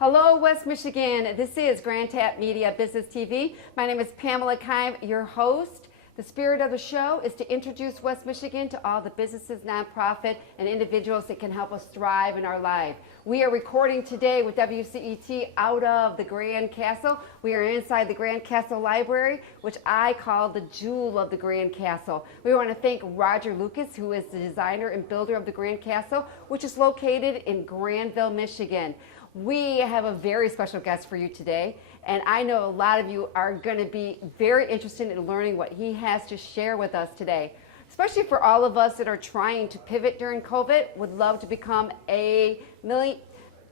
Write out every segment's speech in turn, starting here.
Hello, West Michigan. This is Grand Tap Media Business TV. My name is Pamela Kime, your host. The spirit of the show is to introduce West Michigan to all the businesses, nonprofit, and individuals that can help us thrive in our life. We are recording today with WCET out of the Grand Castle. We are inside the Grand Castle Library, which I call the jewel of the Grand Castle. We want to thank Roger Lucas, who is the designer and builder of the Grand Castle, which is located in Granville, Michigan. We have a very special guest for you today, and I know a lot of you are going to be very interested in learning what he has to share with us today. Especially for all of us that are trying to pivot during COVID, would love to become a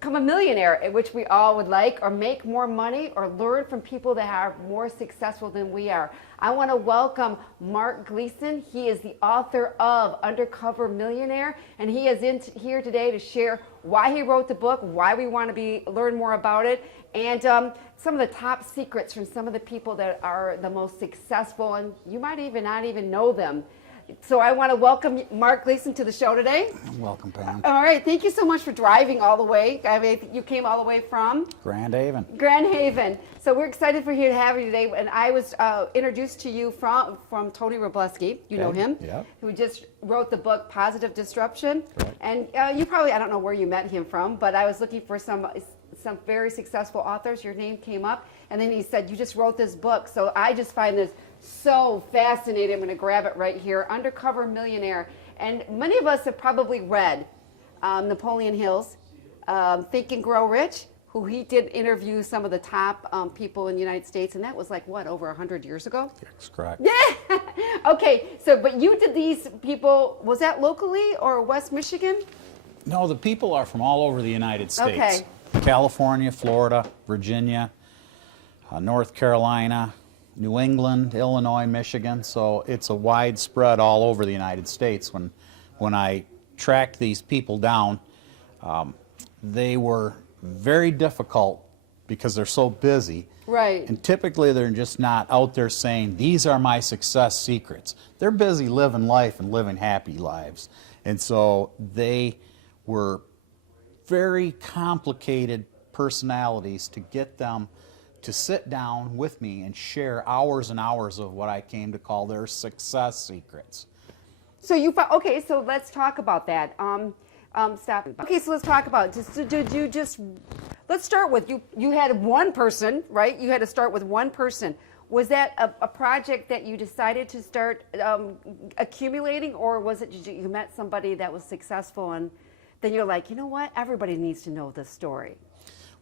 millionaire, which we all would like, or make more money, or learn from people that are more successful than we are. I want to welcome Mark Gleason. He is the author of Undercover Millionaire, and he is here today to share why he wrote the book, why we want to learn more about it, and some of the top secrets from some of the people that are the most successful, and you might even not even know them. So I want to welcome Mark Gleason to the show today. Welcome, Pam. All right, thank you so much for driving all the way. I mean, you came all the way from? Grand Haven. Grand Haven. So we're excited for you to have you today. And I was introduced to you from Tony Robleski. You know him? Yep. Who just wrote the book Positive Disruption. Correct. And you probably, I don't know where you met him from, but I was looking for some very successful authors. Your name came up, and then he said, you just wrote this book. So I just find this so fascinating. I'm going to grab it right here, Undercover Millionaire. And many of us have probably read Napoleon Hill's Think and Grow Rich, who he did interview some of the top people in the United States, and that was like, what, over 100 years ago? That's correct. Yeah! Okay, so, but you did these people, was that locally or West Michigan? No, the people are from all over the United States. Okay. California, Florida, Virginia, North Carolina, New England, Illinois, Michigan. So it's a widespread all over the United States. When I tracked these people down, they were very difficult because they're so busy. Right. And typically they're just not out there saying, these are my success secrets. They're busy living life and living happy lives. And so they were very complicated personalities to get them to sit down with me and share hours and hours of what I came to call their success secrets. So okay, so let's talk about that. Stop. Okay, so let's talk about let's start with, you had one person, right? You had to start with one person. Was that a project that you decided to start accumulating, or was it you met somebody that was successful and then you're like, you know what, everybody needs to know this story?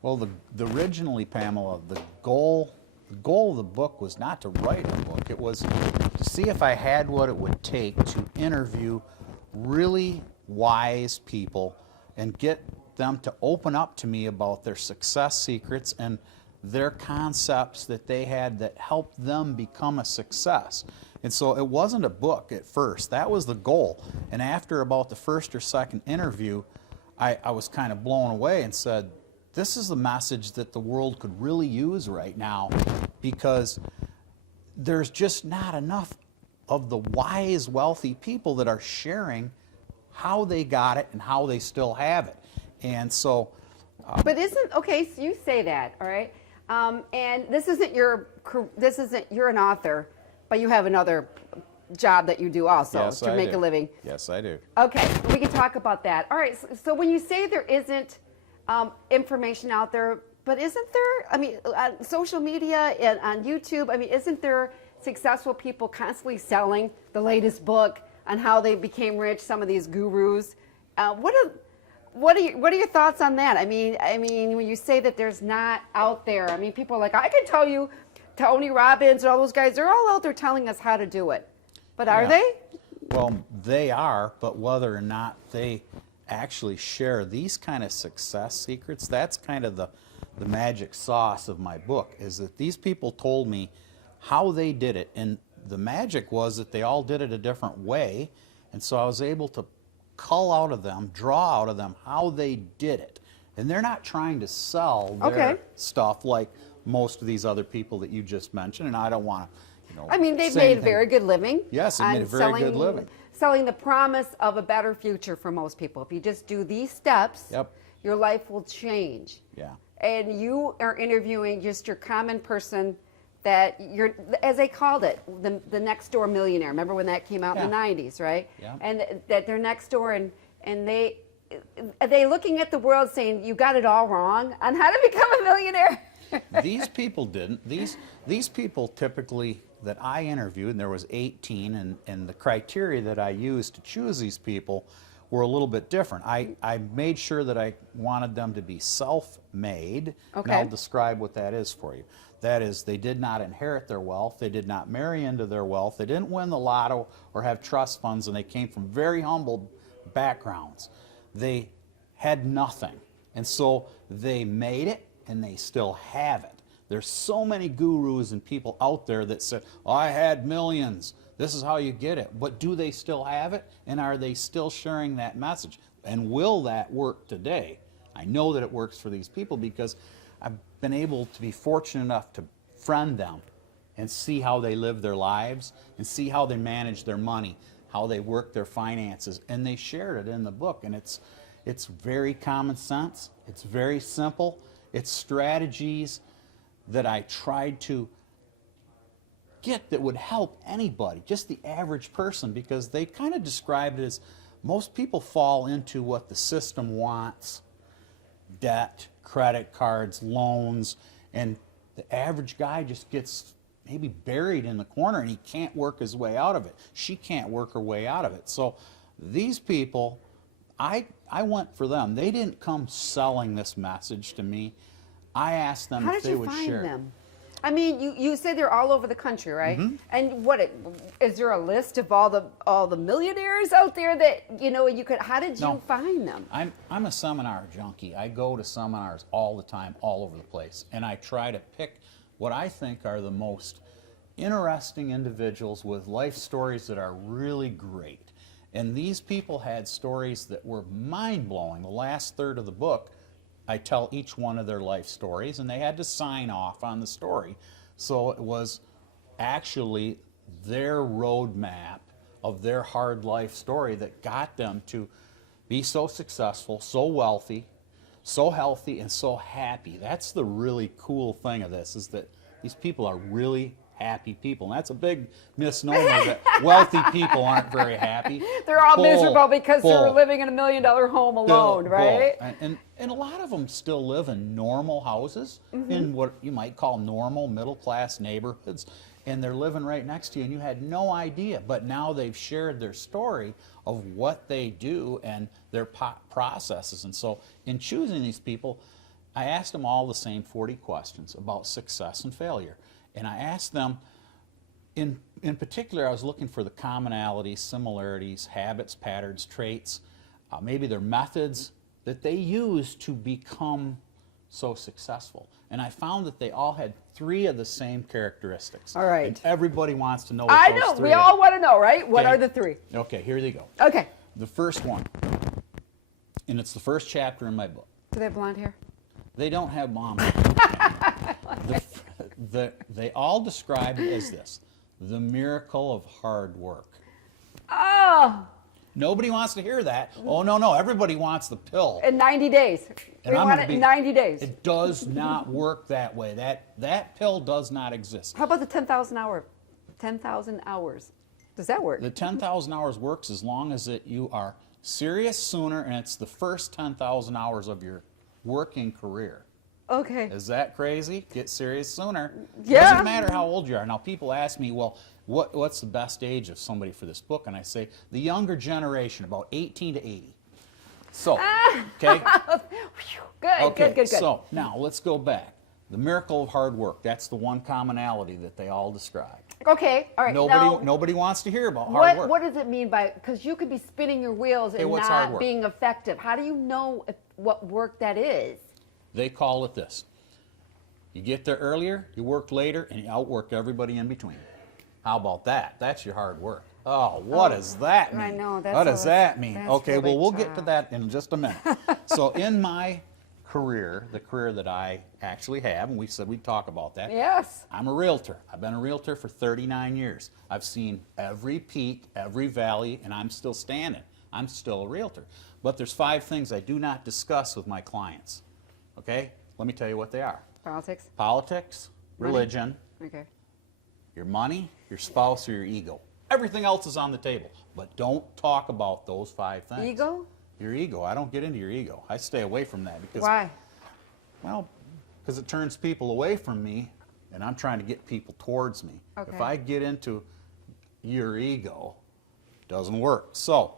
Well, originally, Pamela, the goal of the book was not to write a book. It was to see if I had what it would take to interview really wise people and get them to open up to me about their success secrets and their concepts that they had that helped them become a success. And so it wasn't a book at first. That was the goal. And after about the first or second interview, I was kind of blown away and said, this is the message that the world could really use right now, because there's just not enough of the wise, wealthy people that are sharing how they got it and how they still have it. And so... but okay, so you say that, all right? And you're an author, but you have another job that you do also to make a living. Yes, I do. Okay, we can talk about that. All right, so when you say there isn't information out there, but isn't there, I mean, on social media and on YouTube, I mean, isn't there successful people constantly selling the latest book on how they became rich, some of these gurus? What are your thoughts on that? I mean, when you say that there's not out there, I mean, people are like, I can tell you, Tony Robbins and all those guys, they're all out there telling us how to do it. But are they? Well, they are, but whether or not they actually share these kind of success secrets, that's kind of the magic sauce of my book, is that these people told me how they did it. And the magic was that they all did it a different way. And so I was able to cull out of them, draw out of them how they did it. And they're not trying to sell their stuff like most of these other people that you just mentioned. And I don't want to, I mean, they've made a very good living. Yes, they've made a very good living. Selling the promise of a better future for most people. If you just do these steps, your life will change. Yeah. and you are interviewing just your common person that you're, as they called it, the next door millionaire. Remember when that came out in the 90s, right? Yeah. And that they're next door, and they are they looking at the world saying, you got it all wrong on how to become a millionaire? These people didn't. These people typically that I interviewed, and there was 18, and the criteria that I used to choose these people were a little bit different. I made sure that I wanted them to be self-made. Okay. And I'll describe what that is for you. That is, they did not inherit their wealth, they did not marry into their wealth, they didn't win the lotto or have trust funds, and they came from very humble backgrounds. They had nothing, and so they made it, and they still have it. There's so many gurus and people out there that said, oh, I had millions, this is how you get it. But do they still have it? And are they still sharing that message? And will that work today? I know that it works for these people because I've been able to be fortunate enough to friend them and see how they live their lives and see how they manage their money, how they work their finances. And they shared it in the book. And it's very common sense. It's very simple. It's strategies that I tried to get that would help anybody, just the average person, because they kind of described it as most people fall into what the system wants: debt, credit cards, loans, and the average guy just gets maybe buried in the corner and he can't work his way out of it. She can't work her way out of it. So these people, I went for them. They didn't come selling this message to me. I asked them if they would share. How did you find them? I mean, you say they're all over the country, right? Mm-hmm. And what is there a list of all the millionaires out there that you could? How did you find them? I'm a seminar junkie. I go to seminars all the time, all over the place, and I try to pick what I think are the most interesting individuals with life stories that are really great. And these people had stories that were mind-blowing. The last third of the book, I tell each one of their life stories, and they had to sign off on the story. So it was actually their roadmap of their hard life story that got them to be so successful, so wealthy, so healthy, and so happy. That's the really cool thing of this, is that these people are really happy people. And that's a big misnomer that wealthy people aren't very happy. They're all miserable because they're living in $1 million home alone, right? And a lot of them still live in normal houses, in what you might call normal middle-class neighborhoods, and they're living right next to you and you had no idea. But now they've shared their story of what they do and their processes. And so in choosing these people, I asked them all the same 40 questions about success and failure. And I asked them, in particular, I was looking for the commonalities, similarities, habits, patterns, traits, maybe their methods that they use to become so successful. And I found that they all had 3 of the same characteristics. All right. And everybody wants to know what those 3 we all want to know, right? What Okay. are the 3? Okay, here they go. Okay. The first one, and it's the first chapter in my book. Do they have blonde hair? They don't have mom. They all describe it as this: the miracle of hard work. Oh! Nobody wants to hear that. Oh, no, everybody wants the pill. In 90 days. And We I'm want gonna it in 90 days. It does not work that way. That pill does not exist. How about the 10,000 hours? Does that work? The 10,000 hours works as long as you are serious sooner, and it's the first 10,000 hours of your working career. Okay. Is that crazy? Get serious sooner. Yeah. Doesn't matter how old you are. Now, people ask me, well, what's the best age of somebody for this book? And I say, the younger generation, about 18 to 80. So, okay? Good. So, now, let's go back. The miracle of hard work, that's the one commonality that they all describe. Okay, all right. Nobody wants to hear about hard work. What does it mean by, because you could be spinning your wheels and what's hard not work? being effective. How do you know what work that is? They call it this. You get there earlier, you work later, and you outwork everybody in between. How about that? That's your hard work. Oh, what does that mean? I know. What does that mean? That's Okay, really well, we'll get to tough. that in just a minute. So in my career, the career that I actually have, and we said we'd talk about that. Yes. I'm a realtor. I've been a realtor for 39 years. I've seen every peak, every valley, and I'm still standing. I'm still a realtor. But there's 5 things I do not discuss with my clients. Okay? Let me tell you what they are. Politics? Politics, Money? religion, Okay. your money, your spouse, or your ego. Everything else is on the table, but don't talk about those 5 things. Ego? Your ego. I don't get into your ego. I stay away from that because Why? well, because it turns people away from me, and I'm trying to get people towards me. Okay. If I get into your ego, it doesn't work. So,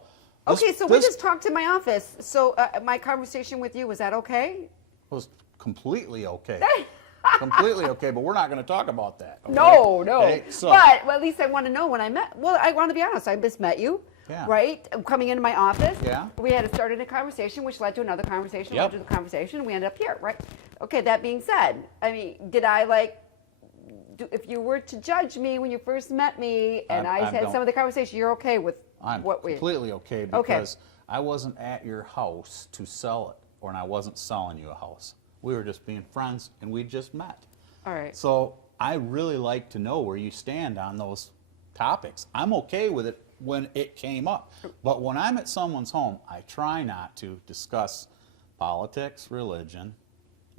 Okay, so we just talked to my office. So my conversation with you, was that okay? was completely okay. Completely okay, but we're not going to talk about that. Okay? No, no. Okay, so, But well, at least I want to know when I met. Well, I want to be honest. I just met you, Yeah. right? Coming into my office. Yeah. We had to start in a conversation, which led to another conversation, Yep. led to the conversation, and we ended up here, right? Okay, that being said, I mean, did I if you were to judge me when you first met me and I had don't. some of the conversation, you're okay with I'm what we... completely okay because I wasn't at your house to sell it, and I wasn't selling you a house. We were just being friends, and we just met. All right. So I really like to know where you stand on those topics. I'm okay with it when it came up. But when I'm at someone's home, I try not to discuss politics, religion,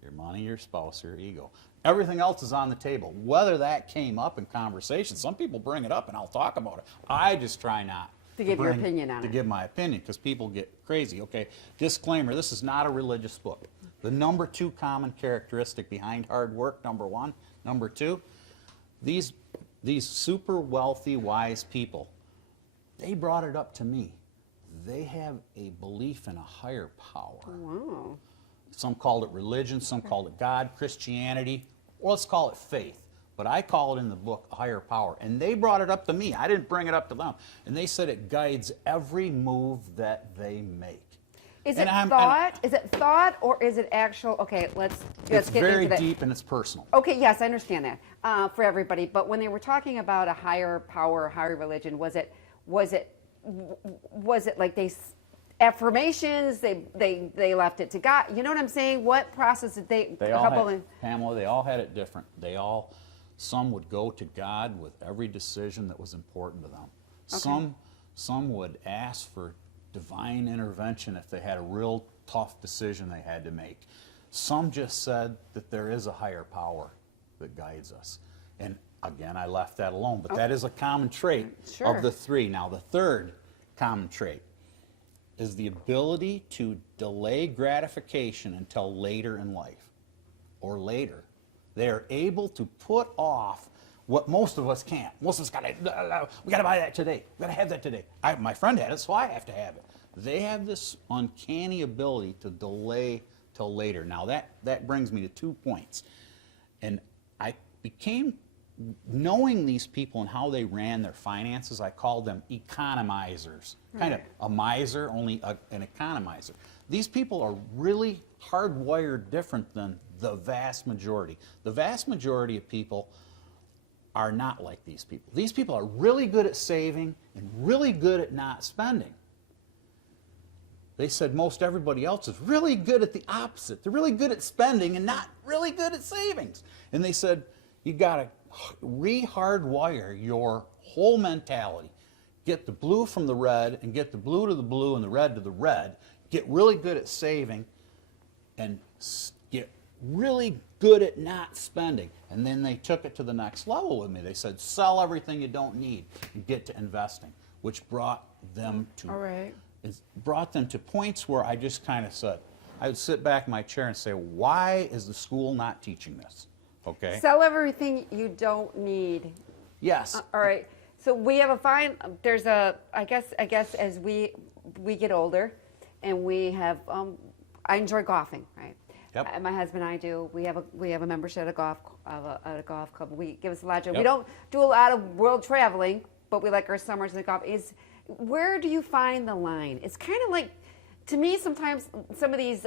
your money, your spouse, your ego. Everything else is on the table. Whether that came up in conversation, some people bring it up and I'll talk about it. I just try not To give your opinion on to it. give my opinion because people get crazy. Okay, disclaimer, this is not a religious book. The number 2 common characteristic behind hard work, number 1. Number 2, these super wealthy, wise people, they brought it up to me. They have a belief in a higher power. Wow. Some called it religion, some called it God, Christianity, or let's call it faith. But I call it in the book a higher power. And they brought it up to me. I didn't bring it up to them. And they said it guides every move that they make. Is And it I'm- thought? Is it thought or is it actual? Okay, let's It's get very into that. deep and it's personal. Okay, yes, I understand that for everybody. But when they were talking about a higher power, higher religion, was it like affirmations? They left it to God. You know what I'm saying? What process did they? They all had, Pamela, they all had it different. Some would go to God with every decision that was important to them. Okay. Some would ask for divine intervention if they had a real tough decision they had to make. Some just said that there is a higher power that guides us. And again, I left that alone, but that is a common trait Sure. of the 3. Now, the 3rd common trait is the ability to delay gratification until later in life or later. They are able to put off what most of us can't. Most of us we got to buy that today. We got to have that today. My friend had it, so I have to have it. They have this uncanny ability to delay till later. Now that brings me to 2 points. And I became, knowing these people and how they ran their finances, I called them economizers. Kind of a miser, only an economizer. These people are really hardwired different than the vast majority. The vast majority of people are not like these people. These people are really good at saving and really good at not spending. They said most everybody else is really good at the opposite. They're really good at spending and not really good at savings. And they said, you got to re-hardwire your whole mentality. Get the blue from the red and get the blue to the blue and the red to the red. Get really good at saving and get really good at not spending. And then they took it to the next level with me. They said, sell everything you don't need and get to investing, which brought them to... All right. It brought them to points where I just kind of said, I would sit back in my chair and say, why is the school not teaching this? Okay? Sell everything you don't need. Yes. All right. So we have I guess as we get older and we have, I enjoy golfing, right? Yep. My husband and I do. We have a membership at a golf club. We give us a lot of joy. Yep. We don't do a lot of world traveling, but we like our summers in the golf. Where do you find the line? It's kind of like, to me, sometimes some of these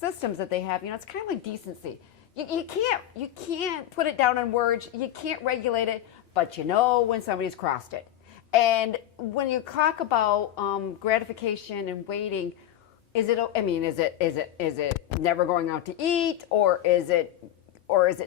systems that they have, it's kind of like decency. You can't put it down in words. You can't regulate it, but you know when somebody's crossed it. And when you talk about gratification and waiting, is it never going out to eat, or is it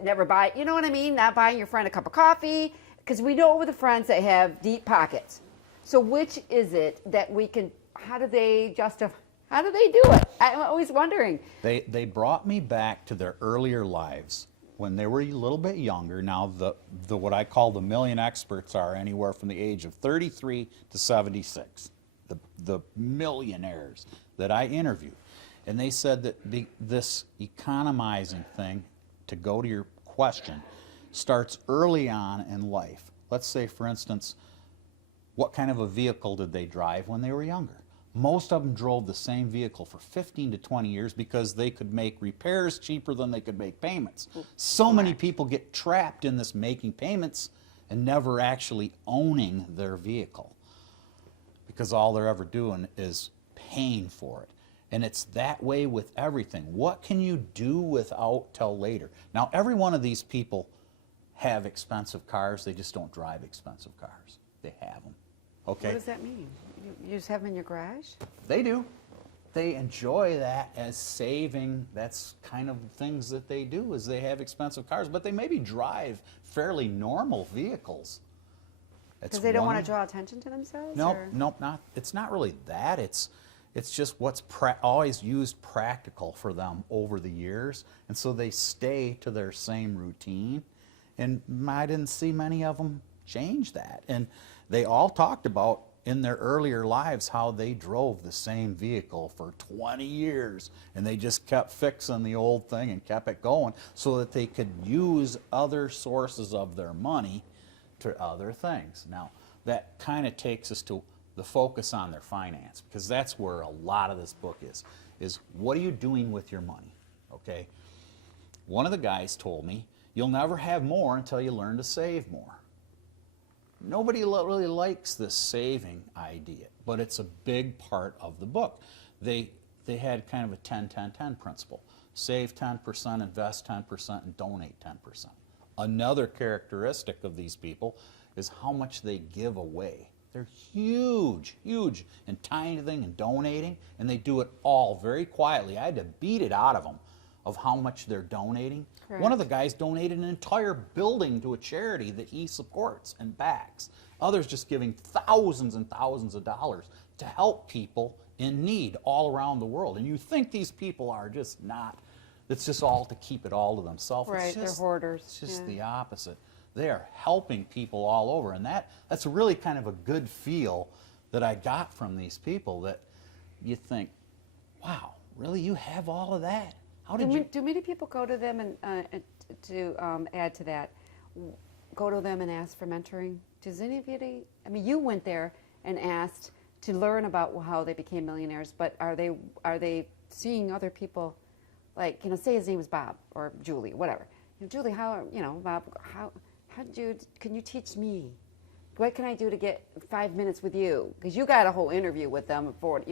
never buy? You know what I mean? Not buying your friend a cup of coffee, because we know with the friends that have deep pockets. So which is it that we can? How do they justify? How do they do it? I'm always wondering. They brought me back to their earlier lives when they were a little bit younger. Now the what I call the million experts are anywhere from the age of 33 to 76. The millionaires that I interviewed. And they said that this economizing thing, to go to your question, starts early on in life. Let's say, for instance, what kind of a vehicle did they drive when they were younger? Most of them drove the same vehicle for 15 to 20 years because they could make repairs cheaper than they could make payments. So many people get trapped in this making payments and never actually owning their vehicle because all they're ever doing is paying for it. And it's that way with everything. What can you do without till later? Now, every one of these people have expensive cars. They just don't drive expensive cars. They have them. Okay? What does that mean? You just have them in your garage? They do. They enjoy that as saving. That's kind of things that they do, is they have expensive cars, but they maybe drive fairly normal vehicles. Because they don't want to draw attention to themselves? Nope, or? nope, not. It's not really that. It's just what's always used practical for them over the years, and so they stay to their same routine. And I didn't see many of them change that. And they all talked about in their earlier lives how they drove the same vehicle for 20 years, and they just kept fixing the old thing and kept it going so that they could use other sources of their money to other things. Now, that kind of takes us to the focus on their finance, because that's where a lot of this book is what are you doing with your money, okay? One of the guys told me, you'll never have more until you learn to save more. Nobody really likes this saving idea, but it's a big part of the book. They had kind of a 10-10-10 principle. Save 10%, invest 10%, and donate 10%. Another characteristic of these people is how much they give away. They're huge, huge in tithing and donating, and they do it all very quietly. I had to beat it out of them of how much they're donating. Correct. One of the guys donated an entire building to a charity that he supports and backs. Others just giving thousands and thousands of dollars to help people in need all around the world. And you think these people are just not, it's just all to keep it all to themselves. Right, It's just, they're hoarders. It's just Yeah. the opposite. They are helping people all over. And that's really kind of a good feel that I got from these people, that you think, wow, really, you have all of that? How did you? Do many people go to them and to add to that, go to them and ask for mentoring? Does anybody? I mean, you went there and asked to learn about how they became millionaires, but are they seeing other people, like, say his name was Bob or Julie, whatever. Julie, Bob, can you teach me? What can I do to get 5 minutes with you? Because you got a whole interview with them for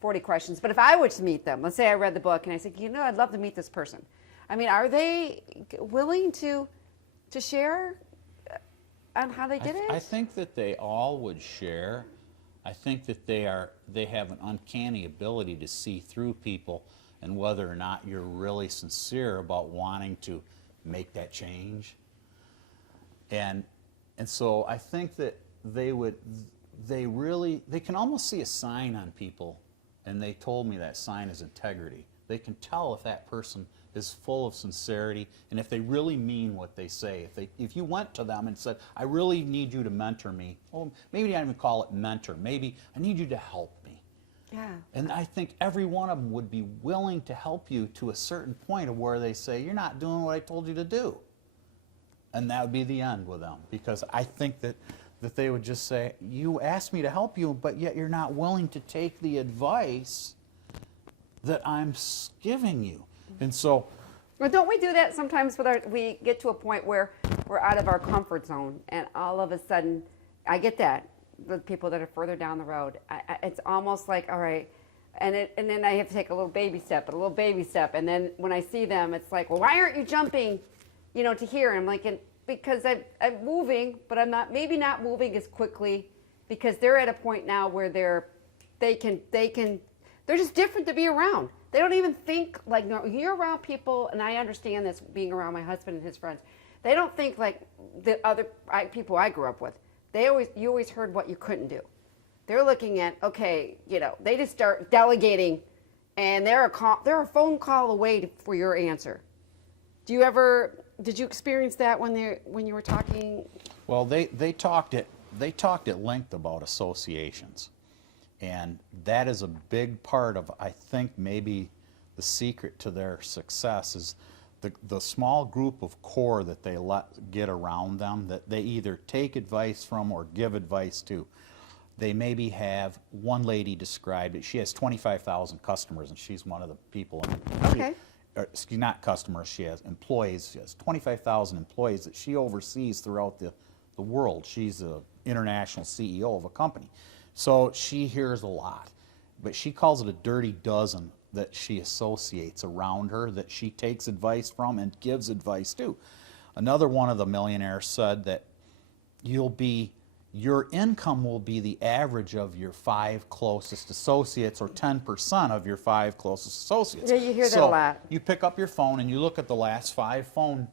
40 questions. But if I were to meet them, let's say I read the book and I said, I'd love to meet this person. I mean, are they willing to share on how they did it? I think that they all would share. I think that they have an uncanny ability to see through people and whether or not you're really sincere about wanting to make that change. And so I think that they can almost see a sign on people. And they told me that sign is integrity. They can tell if that person is full of sincerity and if they really mean what they say. If you went to them and said, I really need you to mentor me, well, maybe I don't even call it mentor, maybe I need you to help me. Yeah. And I think every one of them would be willing to help you to a certain point of where they say, you're not doing what I told you to do. And that would be the end with them, because I think that they would just say, you asked me to help you, but yet you're not willing to take the advice that I'm giving you. And so... Well, don't we do that sometimes we get to a point where we're out of our comfort zone, and all of a sudden, I get that, the people that are further down the road, it's almost like, all right, and then I have to take a little baby step, and then when I see them, it's like, well, why aren't you jumping, to here? And I'm like, because I'm moving, but I'm maybe not moving as quickly, because they're at a point now where they're just different to be around. They don't even think like, no, you're around people, and I understand this being around my husband and his friends. They don't think like the other people I grew up with. You always heard what you couldn't do. they're looking at, okay, they just start delegating, and they're a phone call away for your answer. Did you experience that when you were talking? Well, they talked at length about associations, and that is a big part of, I think, maybe the secret to their success is the small group of core that they let get around them, that they either take advice from or give advice to. They maybe have, one lady described it, she has 25,000 customers, and she's one of the people. Okay. Not customers, she has employees. She has 25,000 employees that she oversees throughout the world. She's an international CEO of a company. So she hears a lot. But she calls it a dirty dozen that she associates around her, that she takes advice from and gives advice to. Another one of the millionaires said that your income will be the average of your 5 closest associates, or 10% of your 5 closest associates. Yeah, you hear that a lot. You pick up your phone and you look at the last 5 phone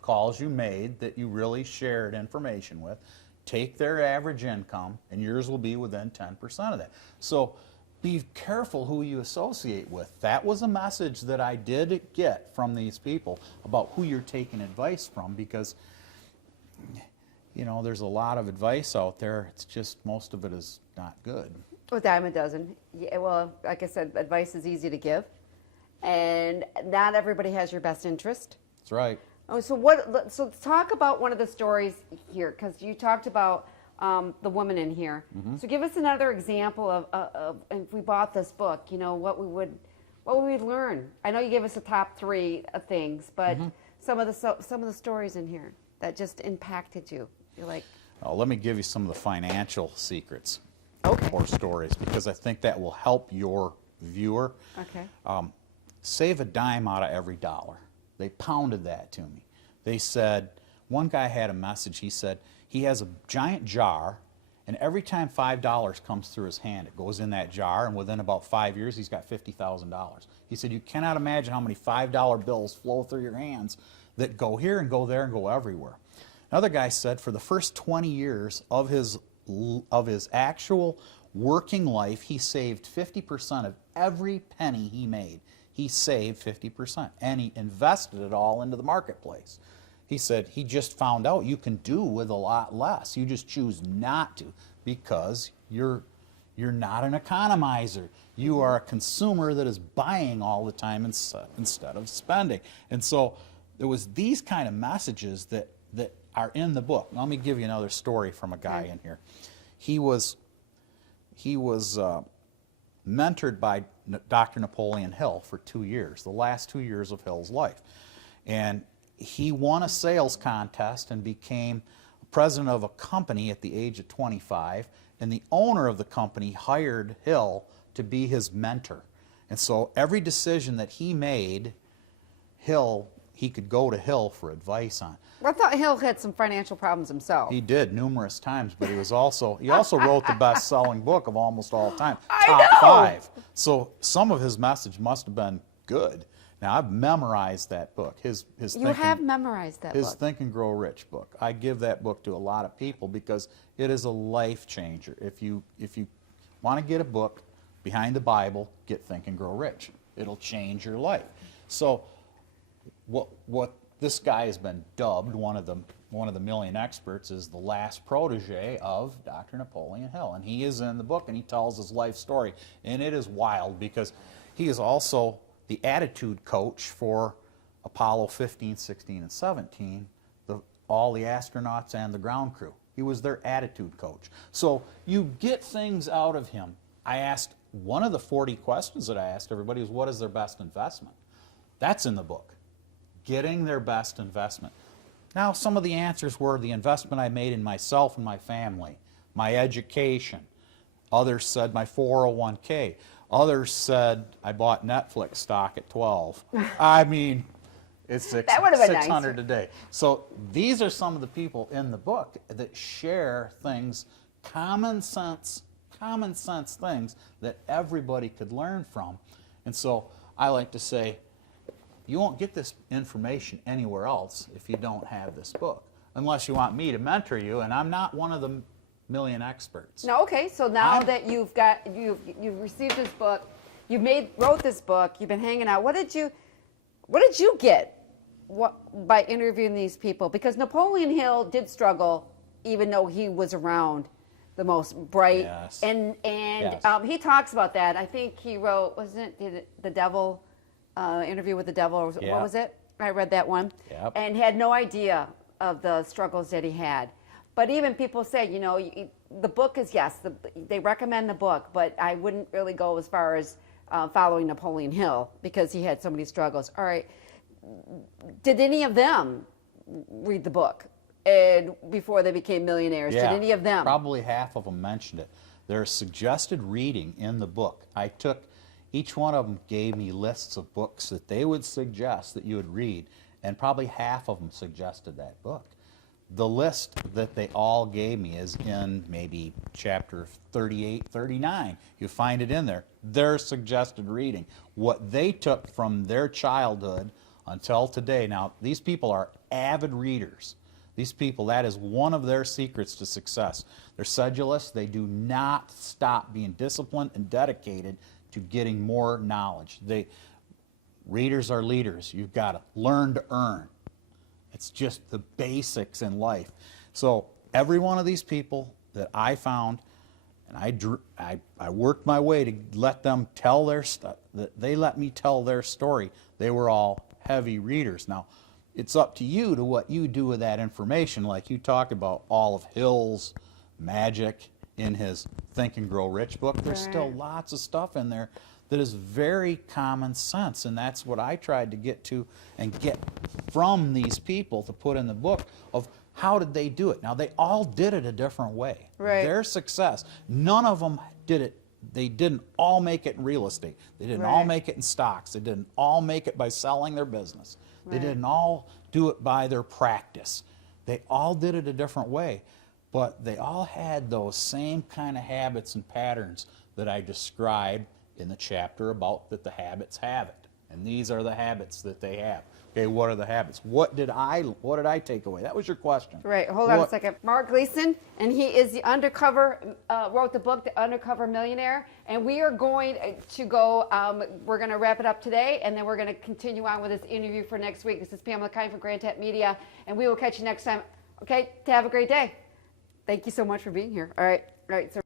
calls you made that you really shared information with, take their average income, and yours will be within 10% of that. So be careful who you associate with. That was a message that I did get from these people about who you're taking advice from, because there's a lot of advice out there. It's just most of it is not good. A dime a dozen. Yeah, well, like I said, advice is easy to give, and not everybody has your best interest. That's right. Oh, so talk about one of the stories here, because you talked about the woman in here. Mm-hmm. So give us another example of if we bought this book, what we would learn. I know you gave us the top 3 things, but mm-hmm. some of the stories in here that just impacted you. You're like, let me give you some of the financial secrets, okay, or stories, because I think that will help your viewer. Okay. Save a dime out of every dollar. They pounded that to me. They said, one guy had a message. He said he has a giant jar, and every time $5 comes through his hand, it goes in that jar, and within about 5 years, he's got $50,000. He said, you cannot imagine how many $5 bills flow through your hands that go here and go there and go everywhere. Another guy said for the first 20 years of his actual working life, he saved 50% of every penny he made. He saved 50%, and he invested it all into the marketplace. He said he just found out you can do with a lot less. You just choose not to, because you're not an economizer. You are a consumer that is buying all the time instead of spending. And so there was these kind of messages that are in the book. Let me give you another story from a guy in here. He was mentored by Dr. Napoleon Hill for 2 years, the last 2 years of Hill's life. And he won a sales contest and became president of a company at the age of 25, and the owner of the company hired Hill to be his mentor. And so every decision that he made, he could go to Hill for advice on. I thought Hill had some financial problems himself. He did numerous times, but he also wrote the best-selling book of almost all time, I Top know. 5. So some of his message must have been good. Now, I've memorized that book. You have memorized that book. His Think and Grow Rich book. I give that book to a lot of people because it is a life changer. If you want to get a book behind the Bible, get Think and Grow Rich. It'll change your life. So what this guy has been dubbed, one of the million experts, is the last protege of Dr. Napoleon Hill. And he is in the book, and he tells his life story. And it is wild because he is also the attitude coach for Apollo 15, 16, and 17, all the astronauts and the ground crew. He was their attitude coach. So you get things out of him. One of the 40 questions that I asked everybody was, what is their best investment? That's in the book. Getting their best investment. Now, some of the answers were the investment I made in myself and my family, my education. Others said my 401k. Others said I bought Netflix stock at 12. I mean, it's that would have been 600 nice. a day. So these are some of the people in the book that share things, common sense things that everybody could learn from. And so I like to say, you won't get this information anywhere else if you don't have this book, unless you want me to mentor you, and I'm not one of the million experts. No, okay. So now that you've received this book, wrote this book, you've been hanging out. What did you get by interviewing these people? Because Napoleon Hill did struggle, even though he was around the most bright. Yes. And Yes. He talks about that. I think he wrote, wasn't it the Devil, Interview with the Devil, or Yep. what was it? I read that one. Yep. And had no idea of the struggles that he had. But even people say, the book is, yes, they recommend the book, but I wouldn't really go as far as following Napoleon Hill because he had so many struggles. All right. Did any of them read the book before they became millionaires? Yeah, Did any of them? Probably half of them mentioned it. There's suggested reading in the book. Each one of them gave me lists of books that they would suggest that you would read, and probably half of them suggested that book. The list that they all gave me is in maybe chapter 38, 39. You find it in there. Their suggested reading. What they took from their childhood until today. Now, these people are avid readers. These people, that is one of their secrets to success. They're sedulous. They do not stop being disciplined and dedicated to getting more knowledge. Readers are leaders. You've got to learn to earn. It's just the basics in life. So every one of these people that I found, and I worked my way to let them tell their stuff. They let me tell their story. They were all heavy readers. Now, it's up to you to what you do with that information. Like you talked about all of Hill's magic in his Think and Grow Rich book. There's still lots of stuff in there that is very common sense, and that's what I tried to get to and get from these people to put in the book of how did they do it. Now, they all did it a different way. Right. Their success, none of them did it. They didn't all make it in real estate. They didn't all make it in stocks. They didn't all make it by selling their business. They didn't all do it by their practice. They all did it a different way, but they all had those same kind of habits and patterns that I described in the chapter about that the habits have it. And these are the habits that they have. Okay, what are the habits? What did I take away? That was your question. Right, hold on a second. Mark Gleason, and he is the wrote the book, The Undercover Millionaire, and we are going to go, we're going to wrap it up today, and then we're going to continue on with this interview for next week. This is Pamela Kine from Grand Tap Media, and we will catch you next time. Okay, have a great day. Thank you so much for being here. All right, so